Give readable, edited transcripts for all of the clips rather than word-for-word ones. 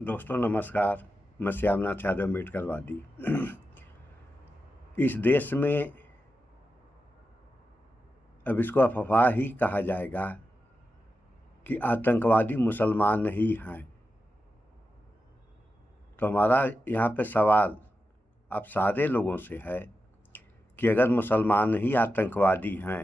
दोस्तों नमस्कार। मैं श्यामनाथ यादव अम्बेडकरवादी। इस देश में अब इसको अफवाह ही कहा जाएगा कि आतंकवादी मुसलमान ही हैं। तो हमारा यहाँ पे सवाल आप सारे लोगों से है कि अगर मुसलमान ही आतंकवादी हैं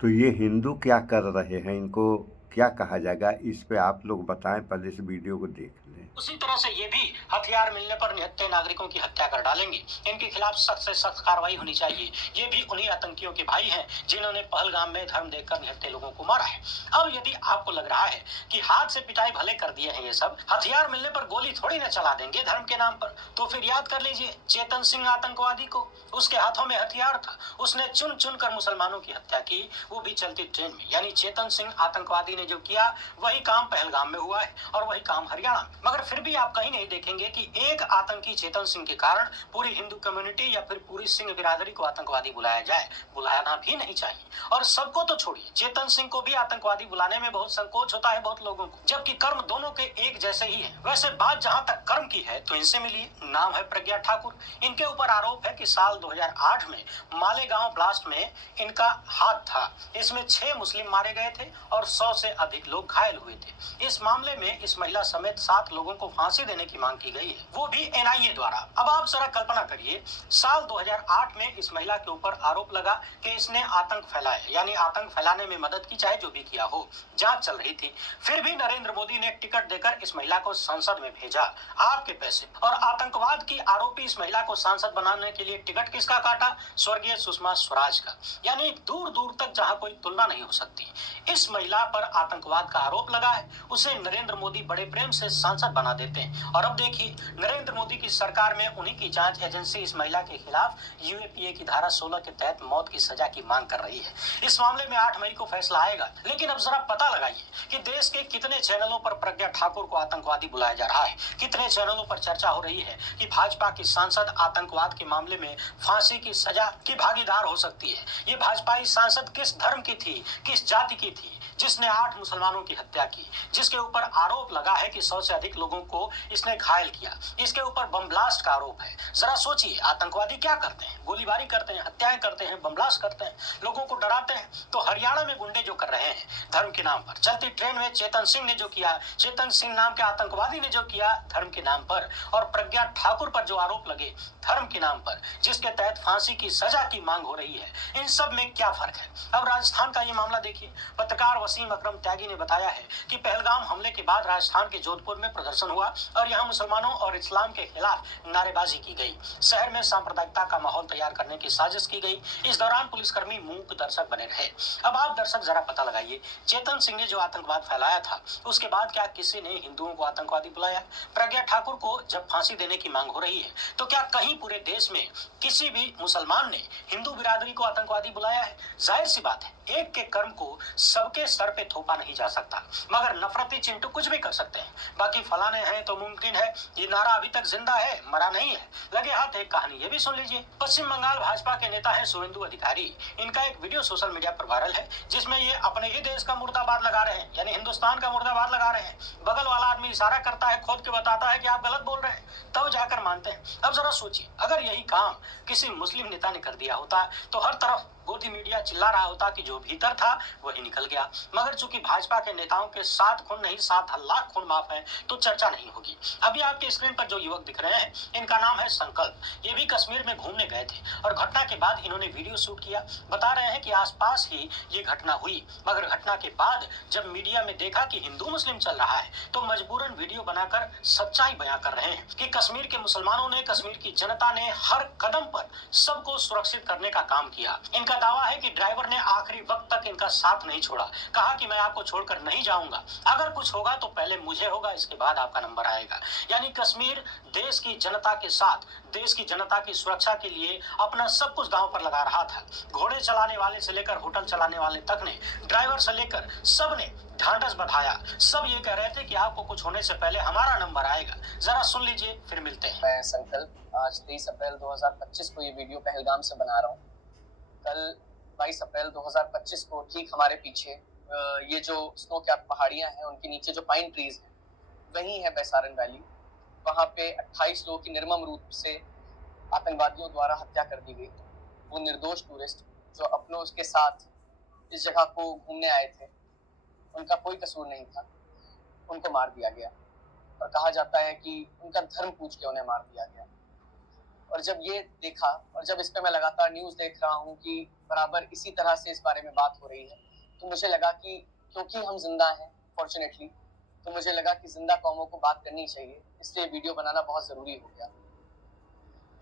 तो ये हिंदू क्या कर रहे हैं, इनको क्या कहा जाएगा? इस पे आप लोग बताएं, पहले इस वीडियो को देख लें। उसी तरह से ये भी हथियार मिलने पर निहत्थे नागरिकों की हत्या कर डालेंगे। इनके खिलाफ सख्त से सख्त कार्रवाई होनी चाहिए। ये भी उन्हीं आतंकियों के भाई हैं जिन्होंने पहलगाम में धर्म देखकर निहत्थे लोगों को मारा है। अब यदि आपको लग रहा है कि हाथ से पिटाई भले कर दिए हैं ये सब, हथियार मिलने पर गोली थोड़ी ना चला देंगे धर्म के नाम पर, तो फिर याद कर लीजिए चेतन सिंह आतंकवादी को। उसके हाथों में हथियार था, उसने चुन चुन कर मुसलमानों की हत्या की, वो भी चलती ट्रेन में। यानी चेतन सिंह आतंकवादी ने जो किया वही काम पहलगाम में हुआ है और वही काम हरियाणा में। मगर फिर भी आप कहीं नहीं देखेंगे कि एक आतंकी चेतन सिंह के कारण पूरी हिंदू कम्युनिटी या फिर पूरी सिंह बिरादरी को आतंकवादी बुलाया जाए। बुलाना भी नहीं चाहिए। और सबको तो छोड़िए, चेतन सिंह को भी आतंकवादी बुलाने में बहुत संकोच होता है बहुत लोगों को, जबकि कर्म दोनों के एक जैसे ही है। वैसे बात जहां तक कर्म की है तो इनसे मिलिए। नाम है प्रज्ञा ठाकुर। इनके ऊपर आरोप है कि साल 2008 में मालेगांव ब्लास्ट में इनका हाथ था। इसमें 6 मुस्लिम मारे गए थे और 100 से अधिक लोग घायल हुए थे। इस मामले में इस महिला समेत 7 लोगों को फांसी देने की मांग की गई है, वो भी एनआईए द्वारा। अब आप जरा कल्पना करिए, साल 2008 में इस महिला के ऊपर आरोप लगा कि इसने आतंक फैलाया, यानी आतंक फैलाने में मदद की, चाहे जो भी किया हो। जांच चल रही थी। फिर भी नरेंद्र मोदी ने टिकट देकर इस महिला को संसद में भेजा, आपके पैसे। और आतंकवाद की आरोपी इस महिला को सांसद बनाने के लिए टिकट किसका काटा? स्वर्गीय सुषमा स्वराज का। यानी दूर दूर तक जहां कोई तुलना नहीं हो सकती। इस महिला पर आतंकवाद का आरोप लगा है, उसे नरेंद्र मोदी बड़े प्रेम से सांसद बना देते हैं। और अब देखिए, नरेंद्र मोदी की सरकार में उन्हीं की जांच एजेंसी इस महिला के खिलाफ यूएपीए की धारा 16 के तहत मौत की सजा की मांग कर रही है। इस मामले में 8 मई को फैसला आएगा। लेकिन अब जरा पता लगाइए कि देश के कितने चैनलों पर प्रज्ञा ठाकुर को आतंकवादी बुलाया जा रहा है। कितने चैनलों पर चर्चा हो रही है कि भाजपा की सांसद आतंकवाद के मामले में फांसी की सजा की भागीदार हो सकती है। ये भाजपाई सांसद किस धर्म की थी, किस जाति की थी, जिसने 8 मुसलमानों की हत्या की, जिसके ऊपर आरोप लगा है कि 100 से अधिक लोगों को इसने घायल किया, इसके ऊपर बम ब्लास्ट का आरोप है। जरा सोचिए, आतंकवादी क्या करते हैं? गोलीबारी करते हैं, हत्याएं करते हैं, बम ब्लास्ट करते हैं, लोगों को डराते हैं। तो हरियाणा में गुंडे जो कर रहे हैं धर्म के नाम पर, चलती ट्रेन में चेतन सिंह ने जो किया, चेतन सिंह नाम के आतंकवादी ने जो किया धर्म के नाम पर, और प्रज्ञा ठाकुर पर जो आरोप लगे धर्म के नाम पर, जिसके तहत फांसी की सजा की मांग हो रही है, इन सब में क्या फर्क है? अब राजस्थान का ये मामला देखिए। पत्रकार वसीम अकरम त्यागी ने बताया है कि पहलगाम हमले के बाद राजस्थान के जोधपुर में प्रदर्शन हुआ और यहां मुसलमानों और इस्लाम के खिलाफ नारेबाजी की गई। शहर में सांप्रदायिकता का माहौल तैयार करने की साजिश की गई। इस दौरान पुलिसकर्मी मूक दर्शक बने रहे। अब आप दर्शक जरा पता लगाइए, चेतन सिंह ने जो आतंकवाद फैलाया था उसके बाद क्या किसी ने हिंदुओं को आतंकवादी बुलाया? प्रज्ञा ठाकुर को जब फांसी देने की मांग हो रही है तो क्या कहीं पूरे देश में किसी भी मुसलमान ने हिंदू बिरादरी को आतंकवादी बुलाया है? जाहिर सी बात है, एक के कर्म को सबके सर पे थोपा नहीं जा सकता, मगर नफरती चिंटू कुछ भी कर सकते हैं। बाकी फलाने हैं तो मुमकिन है, ये नारा अभी तक जिंदा है, मरा नहीं है। लगे हाथ एक कहानी ये भी सुन लीजिए। पश्चिम बंगाल भाजपा के नेता है शुवेंदु अधिकारी। इनका एक वीडियो सोशल मीडिया पर वायरल है जिसमें ये अपने ही देश का मुर्दाबाद लगा रहे हैं, यानी हिंदुस्तान का मुर्दाबाद लगा रहे हैं। बगल वाला आदमी इशारा करता है, खोद के बताता है कि आप गलत बोल रहे हैं, तब जाकर मानते हैं। अब जरा सोचिए, अगर यही काम किसी मुस्लिम नेता ने कर दिया होता तो हर तरफ गोदी मीडिया चिल्ला रहा होता कि जो भीतर था वही निकल गया। मगर चूंकि भाजपा के नेताओं के 7 खून नहीं 7 लाख खून माफ है तो चर्चा नहीं होगी। अभी आपके स्क्रीन पर जो युवक दिख रहे हैं इनका नाम है संकल्प। ये भी कश्मीर में घूमने गए थे और घटना के बाद इन्होंने वीडियो शूट किया। बता रहे हैं कि आसपास ही ये घटना हुई, मगर घटना के बाद जब मीडिया में देखा कि हिंदू मुस्लिम चल रहा है तो मजबूरन वीडियो बनाकर सच्चाई बयां कर रहे हैं कि कश्मीर के मुसलमानों ने, कश्मीर की जनता ने हर कदम पर सबको सुरक्षित करने का काम किया। इनका दावा है कि ड्राइवर ने आखिरी वक्त तक इनका साथ नहीं छोड़ा, कहा कि मैं आपको छोड़कर नहीं जाऊंगा, अगर कुछ होगा तो पहले मुझे होगा, इसके बाद आपका नंबर आएगा। यानी कश्मीर देश की जनता के साथ, देश की जनता की सुरक्षा के लिए अपना सब कुछ दांव पर लगा रहा था। घोड़े चलाने वाले से लेकर होटल चलाने वाले तक ने, ड्राइवर से लेकर सब ने ढांढस बंधाया। सब ये कह रहे थे कि आपको कुछ होने से पहले हमारा नंबर आएगा। जरा सुन लीजिए, फिर मिलते हैं। मैं संकल्प आज 23 अप्रैल 2025 को ये वीडियो पहलगाम से बना रहा हूँ। कल 22 अप्रैल 2025 को ठीक हमारे पीछे ये जो स्नो कैप पहाड़ियां हैं उनके नीचे जो पाइन ट्रीज हैं वही है बैसारन वैली। वहाँ पे 28 लोगों की निर्मम रूप से आतंकवादियों द्वारा हत्या कर दी गई। वो निर्दोष टूरिस्ट जो अपनों के साथ इस जगह को घूमने आए थे, उनका कोई कसूर नहीं था, उनको मार दिया गया। और कहा जाता है कि उनका धर्म पूछ के उन्हें मार दिया गया। और जब ये देखा और जब इस पे मैं लगातार न्यूज़ देख रहा हूँ कि बराबर इसी तरह से इस बारे में बात हो रही है, तो मुझे लगा कि क्योंकि हम जिंदा हैं फॉर्चुनेटली, तो मुझे लगा कि जिंदा कौमों को बात करनी चाहिए, इसलिए वीडियो बनाना बहुत ज़रूरी हो गया।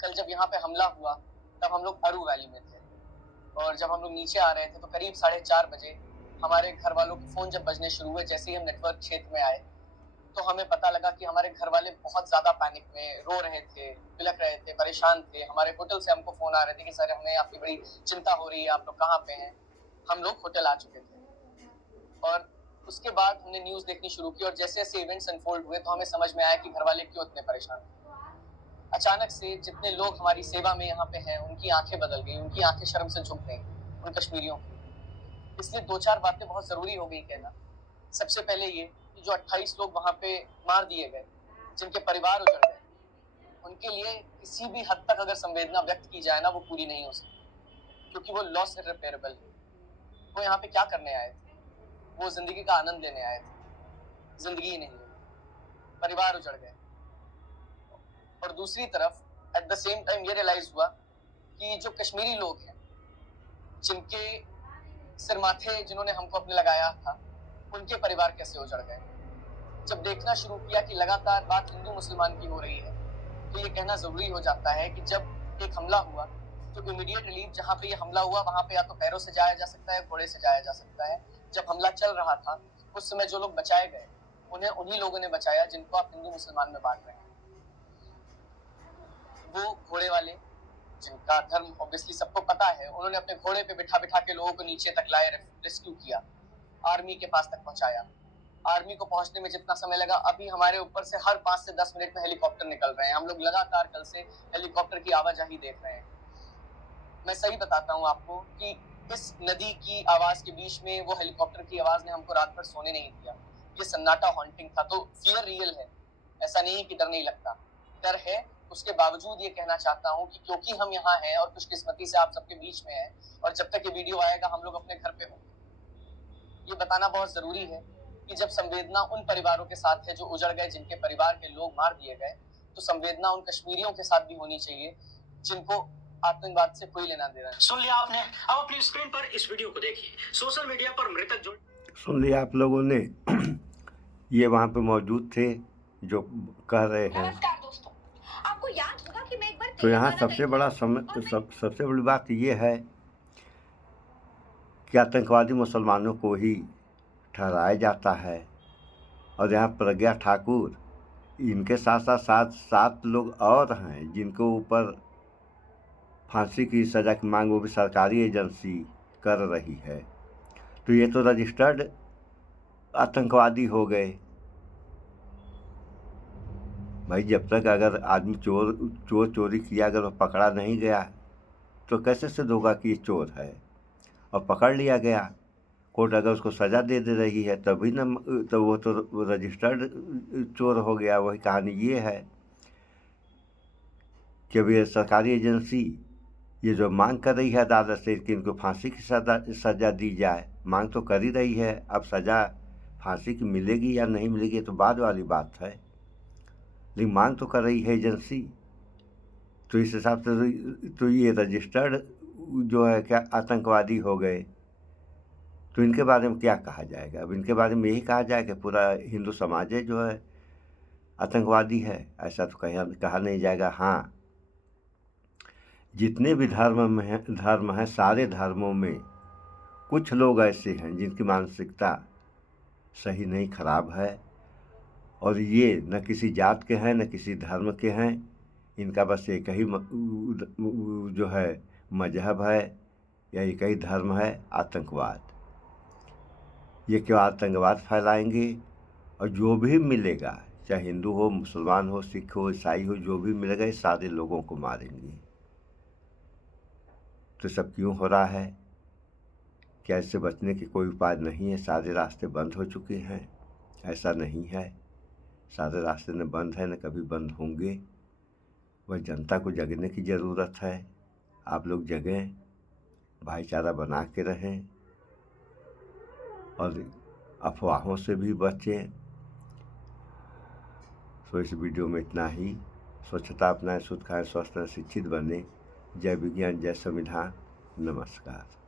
कल जब यहाँ पे हमला हुआ तब हम लोग अरू वैली में थे, और जब हम लोग नीचे आ रहे थे तो करीब 4:30 बजे हमारे घर वालों के फ़ोन जब बजने शुरू हुए, जैसे ही हम नेटवर्क क्षेत्र में आए, तो हमें पता लगा कि हमारे घर वाले बहुत ज़्यादा पैनिक में रो रहे थे, बिलख रहे थे, परेशान थे। हमारे होटल से हमको फ़ोन आ रहे थे कि सर हमें आपकी बड़ी चिंता हो रही है, आप लोग कहाँ पे हैं। हम लोग होटल आ चुके थे और उसके बाद हमने न्यूज़ देखनी शुरू की, और जैसे जैसे इवेंट्स अनफोल्ड हुए तो हमें समझ में आया कि घर वाले क्यों इतने परेशान थे। अचानक से जितने लोग हमारी सेवा में यहाँ पे हैं, उनकी आंखें बदल गई, उनकी आंखें शर्म से झुक गई, उन कश्मीरियों की। इसलिए 2-4 बातें बहुत ज़रूरी हो गई कहना। सबसे पहले ये कि जो 28 लोग वहाँ पे मार दिए गए, जिनके परिवार उजड़ गए, उनके लिए किसी भी हद तक अगर संवेदना व्यक्त की जाए ना, वो पूरी नहीं हो सकती, क्योंकि वो लॉस इररिपेयरेबल है। वो यहाँ पे क्या करने आए थे? वो जिंदगी का आनंद लेने आए थे, जिंदगी ही नहीं लेनी। परिवार उजड़ गए। और दूसरी तरफ एट द सेम टाइम ये रियलाइज हुआ कि जो कश्मीरी लोग हैं, जिनके सिर माथे जिन्होंने हमको अपने लगाया था, उनके परिवार कैसे उजड़ गए। जब देखना शुरू किया कि लगातार बात हिंदू मुसलमान की हो रही है, तो ये कहना जरूरी हो जाता है कि जब एक हमला हुआ तो इमीडिएट रिलीफ जहाँ पे ये हमला हुआ वहाँ पे या तो पैरों से जाया जा सकता है, घोड़े से जाया जा सकता है। जब हमला चल रहा था उस समय जो लोग बचाए गए, उन्हें उन्हीं लोगों ने बचाया जिनको आप हिंदू मुसलमान में बांट रहे हैं। वो घोड़े वाले, जिनका धर्म ऑब्वियसली सबको पता है, उन्होंने अपने घोड़े पे बिठा बिठा के लोगों को नीचे तक लाए, रेस्क्यू किया, आर्मी के पास तक पहुंचाया। आर्मी को पहुंचने में जितना समय लगा, अभी हमारे ऊपर से हर 5 से 10 मिनट में हेलीकॉप्टर निकल रहे हैं। हम लोग लगातार कल से हेलीकॉप्टर की आवाजाही देख रहे हैं। मैं सही बताता हूँ आपको कि इस नदी की आवाज के बीच में वो हेलीकॉप्टर की आवाज ने हमको रात भर सोने नहीं दिया। ये सन्नाटा हॉन्टिंग था। तो फियर रियल है, ऐसा नहीं कि डर नहीं लगता, डर है। उसके बावजूद ये कहना चाहता हूँ कि क्योंकि हम यहाँ हैं और खुशकिस्मती से आप सबके बीच में हैं, और जब तक ये वीडियो आएगा हम लोग अपने घर पे होंगे, ये बताना बहुत जरूरी है कि जब संवेदना उन परिवारों के साथ है जो उजड़ गए, जिनके परिवार के लोग मार दिए गए, तो संवेदना उन कश्मीरियों के साथ भी होनी चाहिए जिनको आतंकवाद से कोई लेना देना नहीं। सुन लिया आपने, अब अपनी स्क्रीन पर इस वीडियो को देखिए। सोशल मीडिया पर मृतक जो सुन लिया आप लोगों ने। ये वहाँ पे मौजूद थे जो कह रहे हैं। नमस्कार दोस्तों, आपको याद होगा कि मैं एक बार तो यहाँ तेलंगाना सबसे गई बड़ा थी सबसे बड़ी बात ये है कि आतंकवादी मुसलमानों को ही ठहराया जाता है, और यहाँ प्रज्ञा ठाकुर, इनके साथ साथ 7 लोग और हैं जिनको ऊपर फांसी की सज़ा की मांग वो भी सरकारी एजेंसी कर रही है। तो ये तो रजिस्टर्ड आतंकवादी हो गए भाई। जब तक अगर आदमी चोरी किया, अगर वो पकड़ा नहीं गया तो कैसे सिद्ध होगा कि ये चोर है। और पकड़ लिया गया, कोर्ट अगर उसको सज़ा दे रही है तभी न, तो वो तो रजिस्टर्ड चोर हो गया। वही कहानी ये है कि अभी सरकारी एजेंसी ये जो मांग कर रही है अदालत से कि इनको फांसी की सज़ा दी जाए, मांग तो कर ही रही है। अब सज़ा फांसी की मिलेगी या नहीं मिलेगी तो बाद वाली बात है, लेकिन मांग तो कर रही है एजेंसी। तो इस हिसाब से तो ये रजिस्टर्ड जो है क्या आतंकवादी हो गए। तो इनके बारे में क्या कहा जाएगा? अब इनके बारे में यही कहा जाए कि पूरा हिंदू समाज है जो है आतंकवादी है, ऐसा तो कहा नहीं जाएगा। हाँ, जितने भी धर्म हैं सारे धर्मों में कुछ लोग ऐसे हैं जिनकी मानसिकता सही नहीं, खराब है, और ये न किसी जात के हैं न किसी धर्म के हैं। इनका बस एक ही जो है मजहब है या एक ही धर्म है, आतंकवाद। ये क्यों आतंकवाद फैलाएंगे, और जो भी मिलेगा, चाहे हिंदू हो, मुसलमान हो, सिख हो, ईसाई हो, जो भी मिलेगा ये सारे लोगों को मारेंगे। तो सब क्यों हो रहा है? क्या इससे बचने की कोई उपाय नहीं है? सारे रास्ते बंद हो चुके हैं? ऐसा नहीं है। सारे रास्ते न बंद है न कभी बंद होंगे। वह जनता को जगने की ज़रूरत है। आप लोग जगें, भाईचारा बना के रहें और अफवाहों से भी बचें। तो इस वीडियो में इतना ही। स्वच्छता अपनाएं, शुद्ध खाएं, स्वस्थ रहें, शिक्षित बने। जय विज्ञान, जय संविधान। नमस्कार।